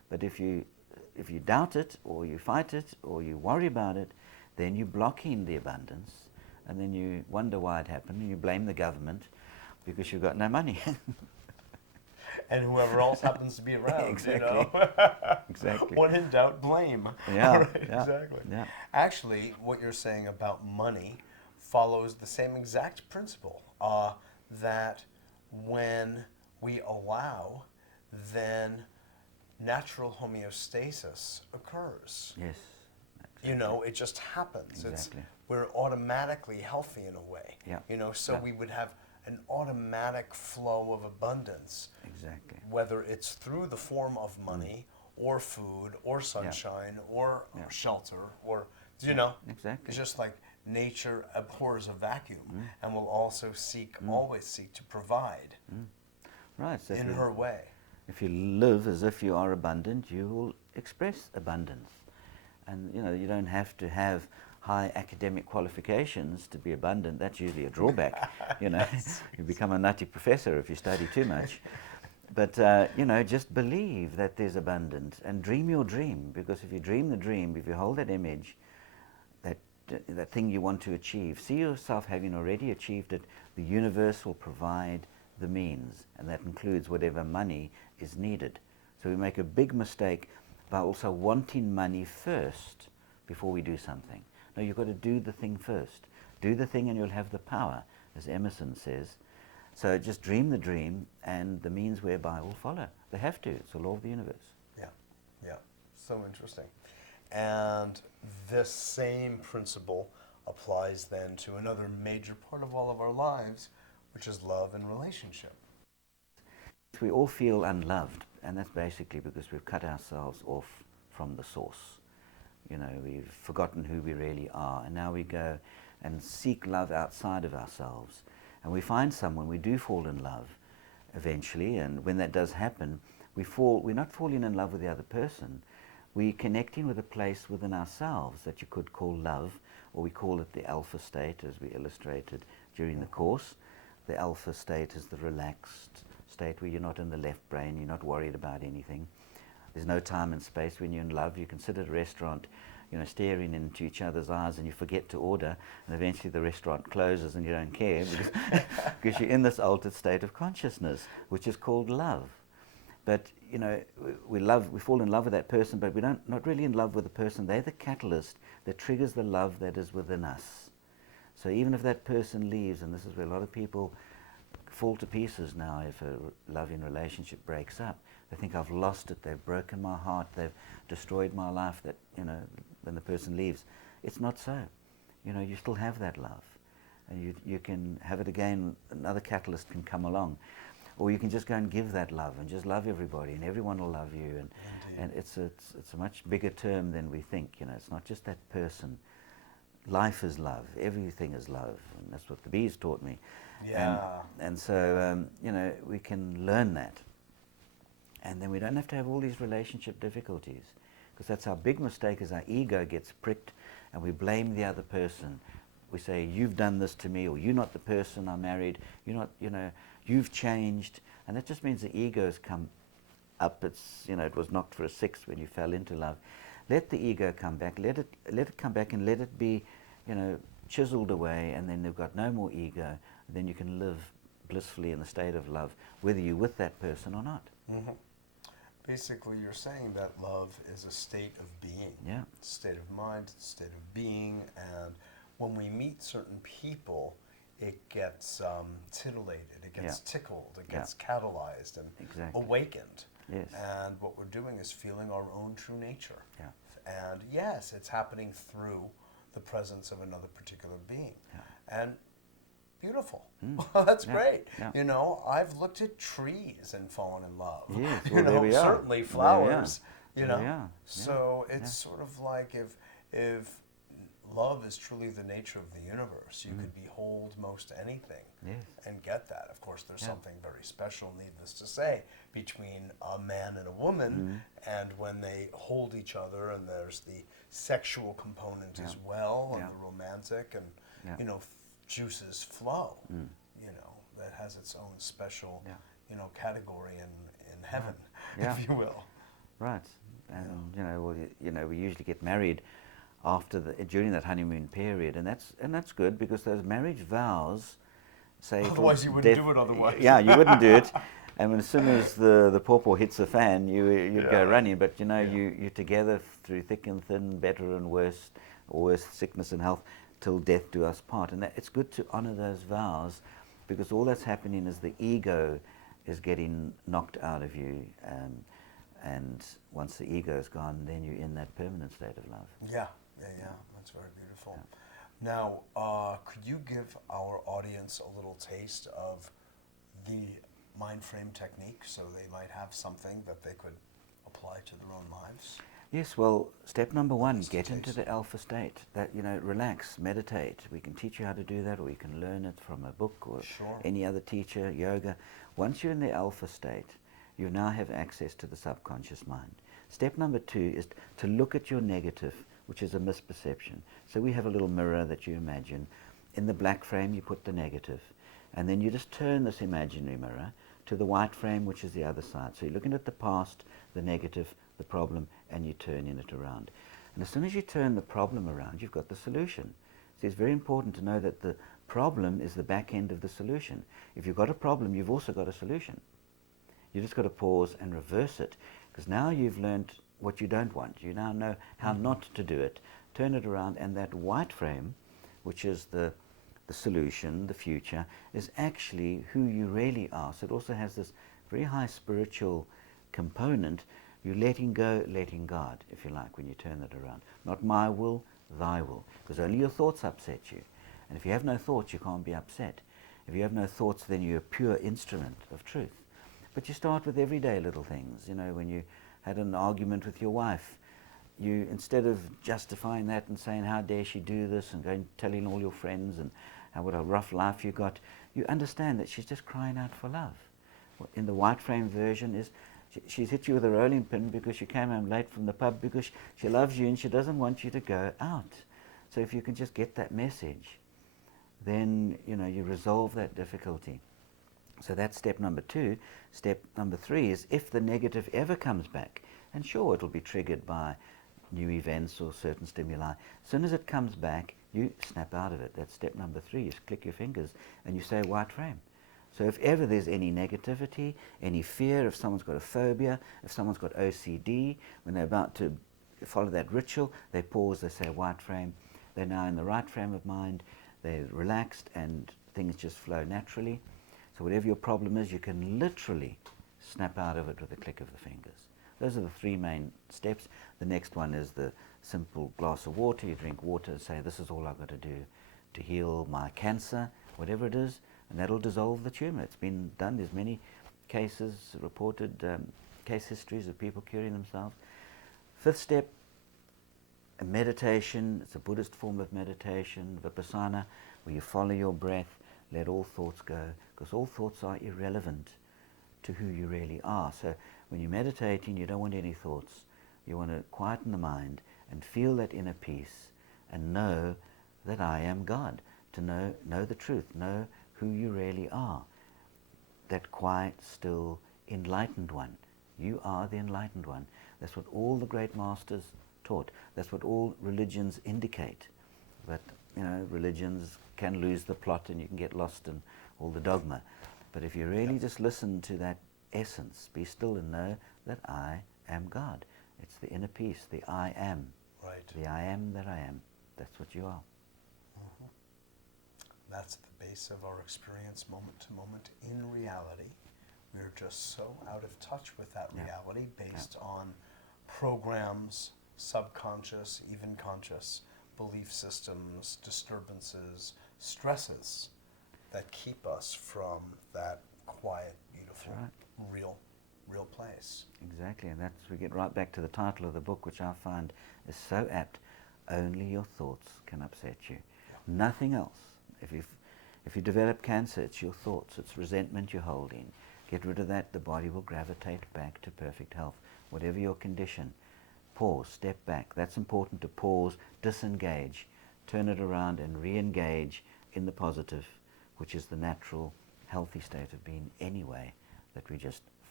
But if you doubt it, or you fight it, or you worry about it, then you block in the abundance, and then you wonder why it happened, and you blame the government because you've got no money. And whoever else happens to be around, Exactly. Exactly. When in doubt, blame. Yeah, Right, yeah, exactly. yeah. Actually, what you're saying about money follows the same exact principle, that when we allow, then natural homeostasis occurs. Yes. You know, it just happens. Exactly. We're automatically healthy in a way. Yeah. You know, so Yeah. we would have an automatic flow of abundance, Exactly. whether it's through the form of money or food or sunshine or Yeah. shelter or, you know, Exactly. it's just like nature abhors a vacuum and will also always seek to provide Right. So in her way. if you live as if you are abundant, you will express abundance. And you don't have to have high academic qualifications to be abundant. That's usually a drawback. Yes. You become a nutty professor if you study too much. But just believe that there's abundance and dream your dream. Because if you dream the dream, if you hold that image, that thing you want to achieve, see yourself having already achieved it. The universe will provide the means, and that includes whatever money is needed. So we make a big mistake by also wanting money first before we do something. No, you've got to do the thing first. Do the thing and you'll have the power, as Emerson says. So just dream the dream and the means whereby will follow. They have to. It's the law of the universe. Yeah, yeah. So interesting. And this same principle applies then to another major part of all of our lives, which is love and relationship. We all feel unloved, and that's basically because we've cut ourselves off from the source. We've forgotten who we really are, and now we go and seek love outside of ourselves. And we find someone, we do fall in love eventually, and when that does happen, we're not falling in love with the other person. We're connecting with a place within ourselves that you could call love, or we call it the alpha state, as we illustrated during the course. The alpha state is the relaxed state where you're not in the left brain, you're not worried about anything. There's no time and space when you're in love. You can sit at a restaurant, staring into each other's eyes, and you forget to order, and eventually the restaurant closes and you don't care because you're in this altered state of consciousness, which is called love. But we fall in love with that person, but we're not really in love with the person. They're the catalyst that triggers the love that is within us. So even if that person leaves, and this is where a lot of people fall to pieces now if a loving relationship breaks up. They think, I've lost it, they've broken my heart, they've destroyed my life, that, when the person leaves. It's not so. You still have that love. And you can have it again, another catalyst can come along. Or you can just go and give that love and just love everybody, and everyone will love you. And it's a much bigger term than we think. It's not just that person. Life is love. Everything is love, and that's what the bees taught me. Yeah. And so we can learn that, and then we don't have to have all these relationship difficulties, because that's our big mistake. Is our ego gets pricked, and we blame the other person. We say, "You've done this to me," or "You're not the person I married. You're not. You've changed," and that just means the ego's come up. It's it was knocked for a six when you fell into love. Let the ego come back. Let it come back and let it be, chiseled away. And then they've got no more ego. Then you can live blissfully in the state of love, whether you're with that person or not. Mm-hmm. Basically, you're saying that love is a state of being. Yeah. State of mind, state of being, and when we meet certain people, it gets titillated, it gets tickled, it gets catalyzed and awakened. Yes. And what we're doing is feeling our own true nature. Yeah. And yes, it's happening through the presence of another particular being. Yeah. And beautiful. That's great. Yeah. I've looked at trees and fallen in love. Yes, well, there we are. Certainly flowers. There we are. Yeah. So it's sort of like if love is truly the nature of the universe, you could behold most anything and get that. Of course, there's something very special, needless to say, between a man and a woman, and when they hold each other, and there's the sexual component as well, and the romantic, and juices flow. That has its own special category in heaven, if you will. Right. And we usually get married during that honeymoon period, and that's good, because those marriage vows say Otherwise, you wouldn't do it otherwise. Yeah, you wouldn't do it. And as soon as the pawpaw hits the fan, you'd go running. But you're together through thick and thin, better and worse, or worse, sickness and health, till death do us part. And it's good to honor those vows, because all that's happening is the ego is getting knocked out of you. And once the ego is gone, then you're in that permanent state of love. Yeah. That's very beautiful. Yeah. Now, could you give our audience a little taste of the mind frame technique, so they might have something that they could apply to their own lives? Yes, well, step number one, get into the alpha state. That, relax, meditate. We can teach you how to do that, or you can learn it from a book or any other teacher, yoga. Once you're in the alpha state, you now have access to the subconscious mind. Step number two is to look at your negative, which is a misperception. So we have a little mirror that you imagine. In the black frame, you put the negative. And then you just turn this imaginary mirror to the white frame, which is the other side. So you're looking at the past, the negative, the problem, and you're turning it around. And as soon as you turn the problem around, you've got the solution. So it's very important to know that the problem is the back end of the solution. If you've got a problem, you've also got a solution. You just got to pause and reverse it, because now you've learned what you don't want. You now know how not to do it. Turn it around, and that white frame, which is the solution, the future, is actually who you really are. So it also has this very high spiritual component. You're letting go, letting God, if you like, when you turn it around. Not my will, thy will. Because only your thoughts upset you. And if you have no thoughts, you can't be upset. If you have no thoughts, then you're a pure instrument of truth. But you start with everyday little things. When you had an argument with your wife, you, instead of justifying that and saying, how dare she do this, and going telling all your friends and what a rough life you got, you understand that she's just crying out for love. In the white frame version is, she's hit you with a rolling pin because you came home late from the pub, because she loves you and she doesn't want you to go out. So if you can just get that message, then you resolve that difficulty. So that's step number two. Step number three is, if the negative ever comes back, and sure, it'll be triggered by new events or certain stimuli. As soon as it comes back, you snap out of it. That's step number three. You click your fingers and you say white frame. So if ever there's any negativity, any fear, if someone's got a phobia, if someone's got OCD, when they're about to follow that ritual, they pause, they say white frame. They're now in the right frame of mind. They're relaxed and things just flow naturally. So whatever your problem is, you can literally snap out of it with a click of the fingers. Those are the three main steps. The next one is the simple glass of water. You drink water and say, this is all I've got to do to heal my cancer, whatever it is, and that'll dissolve the tumor. It's been done. There's many cases, reported case histories of people curing themselves. Fifth step, a meditation. It's a Buddhist form of meditation, vipassana, where you follow your breath, let all thoughts go, because all thoughts are irrelevant to who you really are. So when you're meditating, you don't want any thoughts. You want to quieten the mind and feel that inner peace and know that I am God. To know the truth, know who you really are. That quiet, still, enlightened one. You are the enlightened one. That's what all the great masters taught. That's what all religions indicate. But religions can lose the plot and you can get lost in all the dogma. But if you really just listen to that essence, be still and know that I am God. It's the inner peace, the I am. Right. The I am that I am. That's what you are. Mm-hmm. That's the base of our experience, moment to moment, in reality. We're just so out of touch with that reality based on programs, subconscious, even conscious, belief systems, disturbances, stresses that keep us from that quiet, beautiful, real place. Exactly, and we get right back to the title of the book, which I find is so apt. Only your thoughts can upset you. Yeah. Nothing else. If you develop cancer, it's your thoughts, it's resentment you're holding. Get rid of that, the body will gravitate back to perfect health. Whatever your condition, pause, step back. That's important, to pause, disengage, turn it around and re-engage in the positive, which is the natural, healthy state of being anyway, that we just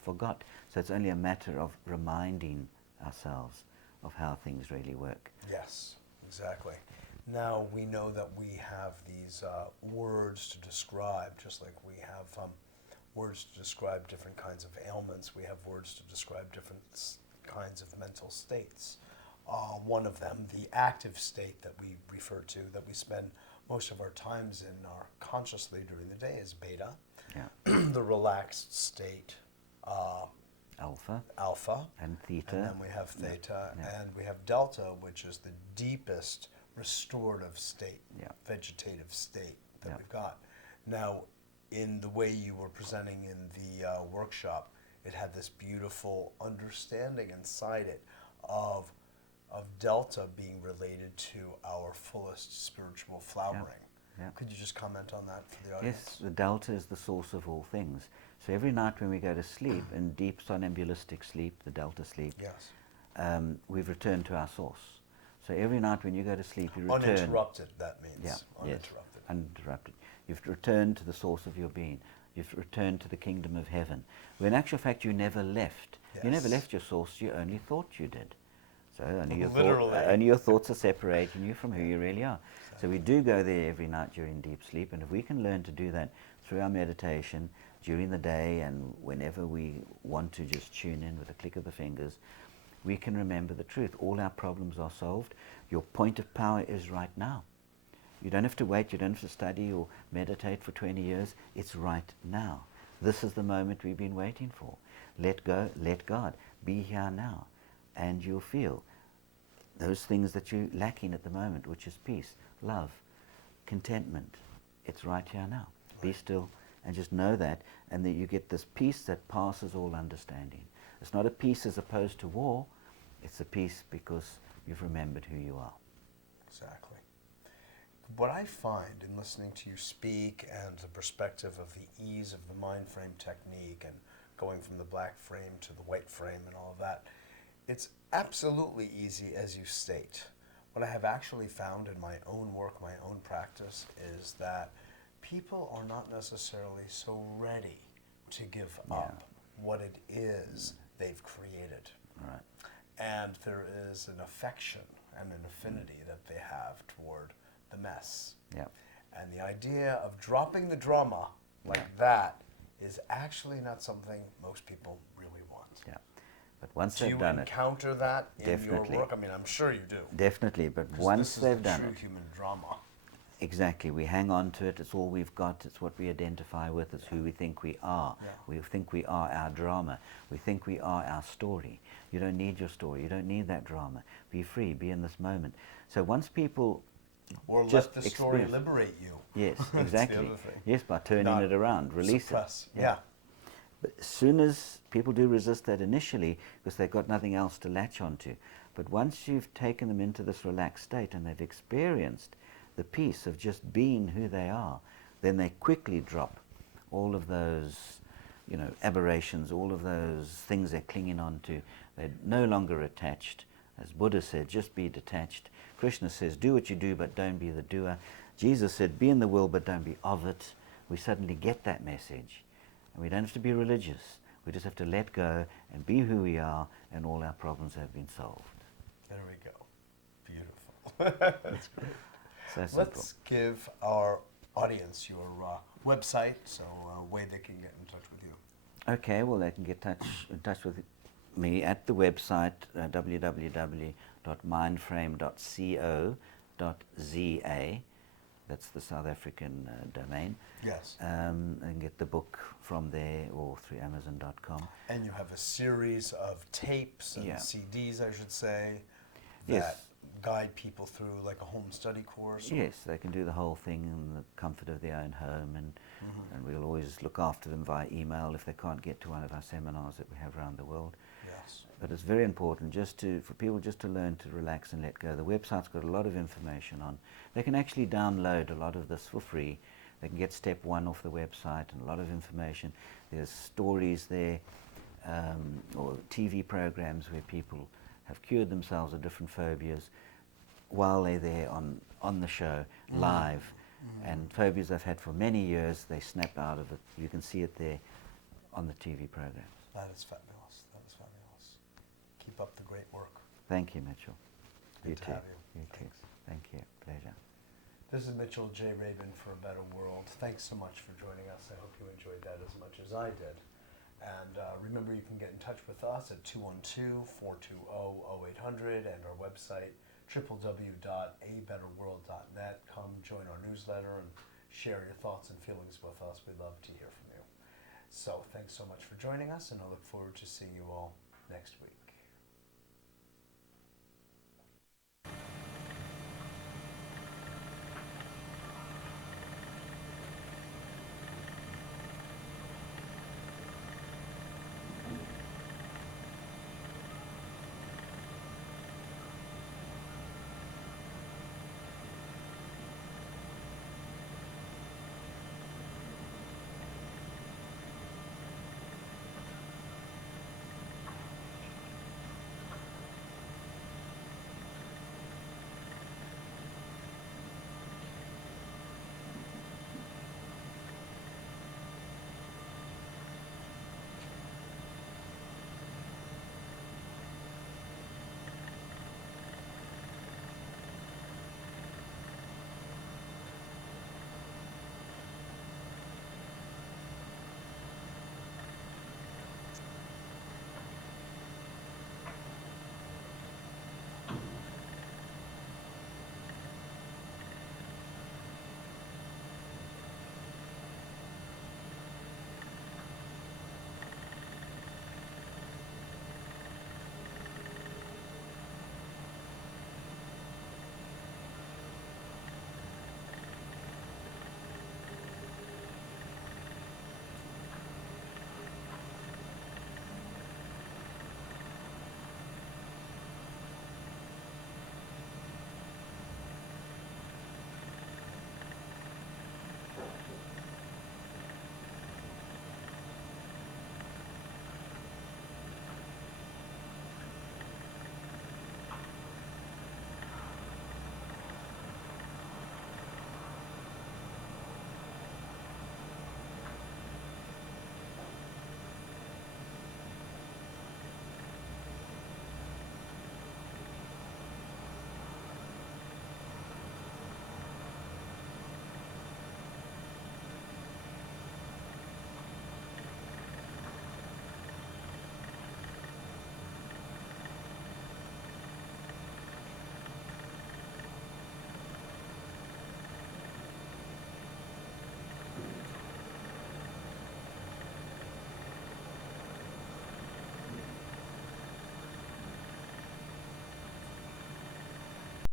forgot. So it's only a matter of reminding ourselves of how things really work. Yes, exactly. Now we know that we have these words to describe, just like we have words to describe different kinds of ailments. We have words to describe different kinds of mental states. One of them, the active state that we refer to, that we spend most of our times in consciously during the day, is beta. Yeah. The relaxed state, Alpha and theta. And then we have theta, Yeah. and we have delta, which is the deepest restorative state, Yeah. vegetative state that Yeah. we've got. Now, in the way you were presenting in the workshop, it had this beautiful understanding inside it of delta being related to our fullest spiritual flowering. Yeah. Could you just comment on that for the audience? Yes, the delta is the source of all things. So every night when we go to sleep, in deep somnambulistic sleep, the delta sleep, Yes. We've returned to our source. So every night when you go to sleep, you return. Uninterrupted, that means. Yeah, Uninterrupted. yes, uninterrupted. You've returned to the source of your being. You've returned to the kingdom of heaven. When in actual fact you never left. Yes. You never left your source, you only thought you did. So only Literally. your thoughts are separating you from who you really are. Exactly. So we do go there every night during deep sleep, and if we can learn to do that through our meditation during the day and whenever we want to just tune in with a click of the fingers, we can remember the truth. All our problems are solved. Your point of power is right now. You don't have to wait, you don't have to study or meditate for 20 years. It's right now. This is the moment we've been waiting for. Let go, let God. Be here now. And you'll feel those things that you're lacking at the moment, which is peace, love, contentment. It's right here now. Right. Be still and just know that, and that you get this peace that passes all understanding. It's not a peace as opposed to war. It's a peace because you've remembered who you are. Exactly. What I find in listening to you speak and the perspective of the ease of the mind frame technique and going from the black frame to the white frame and all of that, it's absolutely easy as you state. What I have actually found in my own work, my own practice, is that people are not necessarily so ready to give up what it is they've created. Right. And there is an affection and an affinity that they have toward the mess. Yeah. And the idea of dropping the drama like that is actually not something most people really want. Yeah. But once they've done Do you it, encounter that in definitely. your work? I mean, I'm sure you do. Definitely, but once they've done This is the it, true human drama. exactly, we hang on to it. It's all we've got. It's what we identify with. It's who we think we are. Yeah. We think we are our drama. We think we are our story. You don't need your story. You don't need that drama. Be free. Be in this moment. So once people Or just let the story liberate you. Yes, That's the exactly. other thing. Yes, by turning Not it around, release suppress. it. Yeah. But as soon as people do resist that initially, because they've got nothing else to latch onto, but once you've taken them into this relaxed state and they've experienced the peace of just being who they are, then they quickly drop all of those, aberrations, all of those things they're clinging on to. They're no longer attached. As Buddha said, just be detached. Krishna says, do what you do, but don't be the doer. Jesus said, be in the will, but don't be of it. We suddenly get that message. And we don't have to be religious. We just have to let go and be who we are, and all our problems have been solved. There we go. Beautiful. That's great. So simple. Let's give our audience your website, so a way they can get in touch with you. Okay, well, they can get in touch with me at the website www.mindframe.co.za. That's the South African domain. Yes. And get the book from there or through Amazon.com. And you have a series of tapes and CDs, I should say, that Yes. guide people through like a home study course. Yes, they can do the whole thing in the comfort of their own home, and we'll always look after them via email if they can't get to one of our seminars that we have around the world. Yes. But it's very important for people just to learn to relax and let go. The website's got a lot of information on. They can actually download a lot of this for free. They can get step 1 off the website and a lot of information. There's stories there, or TV programs where people have cured themselves of different phobias while they're there on the show, live. And phobias they've had for many years, they snap out of it. You can see it there on the TV programs. That is fabulous. That is fabulous. Keep up the great work. Thank you, Mitchell. Good You to too. have you. You Thanks. too. Thank you. Pleasure. This is Mitchell J. Rabin for A Better World. Thanks so much for joining us. I hope you enjoyed that as much as I did. And remember, you can get in touch with us at 212-420-0800 and our website, www.abetterworld.net. Come join our newsletter and share your thoughts and feelings with us. We'd love to hear from you. So thanks so much for joining us, and I look forward to seeing you all next week.